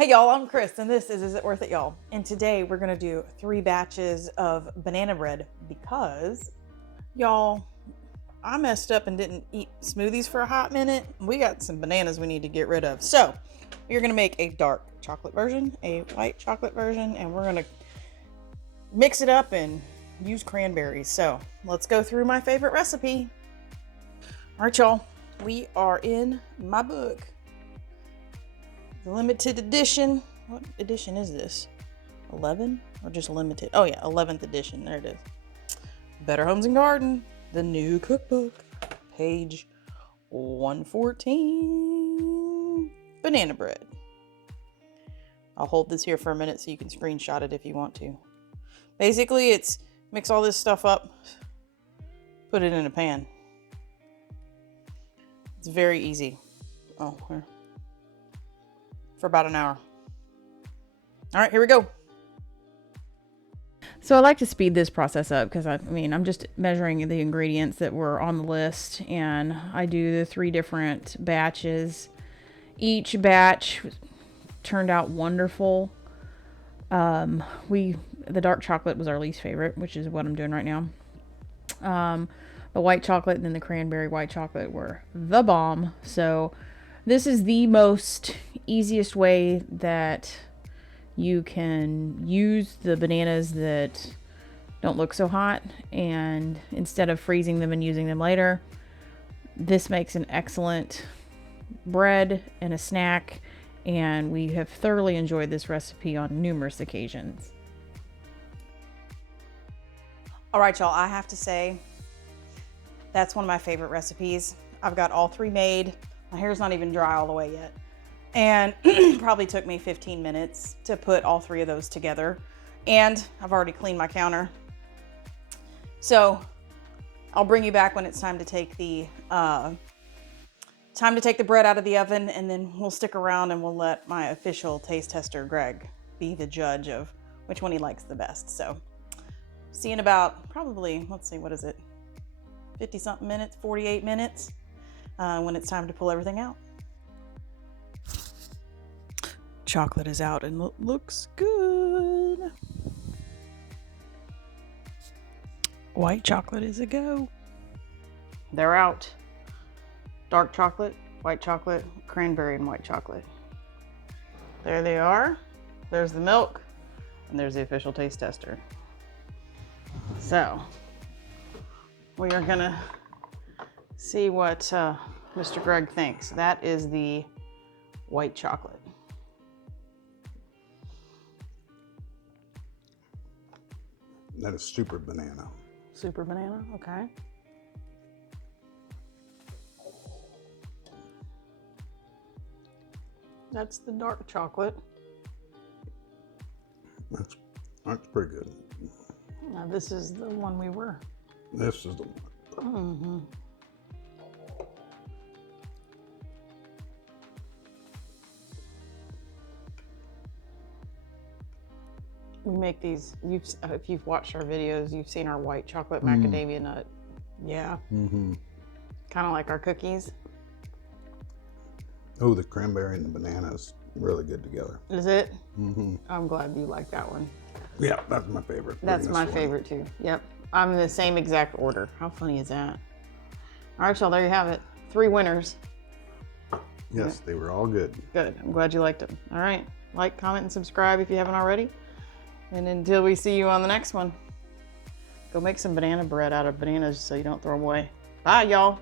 Hey y'all, I'm Chris and this is It Worth It, y'all? And today we're gonna do 3 batches of banana bread because, y'all, I messed up and didn't eat smoothies for a hot minute. We got some bananas we need to get rid of. So we're gonna make a dark chocolate version, a white chocolate version, and we're gonna mix it up and use cranberries. So let's go through my favorite recipe. All right, y'all, we are in my book. The limited edition. What edition is this? 11 or just limited? Oh yeah, 11th edition. There it is. Better Homes and Garden, the new cookbook, page 114. Banana bread. I'll hold this here for a minute so you can screenshot it if you want to. Basically, it's mix all this stuff up, put it in a pan. It's very easy. Oh, here. For about an hour. All right, here we go. So I like to speed this process up because I'm just measuring the ingredients that were on the list, and I do the 3 different batches. Each batch turned out wonderful. The dark chocolate was our least favorite, which is what I'm doing right now. The white chocolate and then the cranberry white chocolate were the bomb. So this is the most easiest way that you can use the bananas that don't look so hot, and instead of freezing them and using them later, this makes an excellent bread and a snack, and we have thoroughly enjoyed this recipe on numerous occasions. All right, y'all, I have to say that's one of my favorite recipes. I've got all 3 made. My hair's not even dry all the way yet. And probably took me 15 minutes to put all 3 of those together. And I've already cleaned my counter. So I'll bring you back when it's time to take the bread out of the oven, and then we'll stick around and we'll let my official taste tester, Greg, be the judge of which one he likes the best. So see you in about probably, let's see, what is it? 50 something minutes, 48 minutes. When it's time to pull everything out. Chocolate is out and looks good. White chocolate is a go. They're out. Dark chocolate, white chocolate, cranberry and white chocolate. There they are. There's the milk, and there's the official taste tester. So we are gonna see what Mr. Greg thinks. That is the white chocolate. That is super banana. Super banana, okay. That's the dark chocolate. That's pretty good. Now this is the one we were. This is the one. Mm-hmm. We make these, if you've watched our videos, you've seen our white chocolate macadamia nut. Yeah. Mm-hmm. Kind of like our cookies. Oh, the cranberry and the banana is really good together. Is it? Mm-hmm. I'm glad you like that one. Yeah, that's my favorite. That's my favorite too. Yep. I'm in the same exact order. How funny is that? All right, y'all, there you have it. 3 winners. Yes, they were all good. Good. I'm glad you liked them. All right. Like, comment, and subscribe if you haven't already. And until we see you on the next one, go make some banana bread out of bananas so you don't throw them away. Bye, y'all.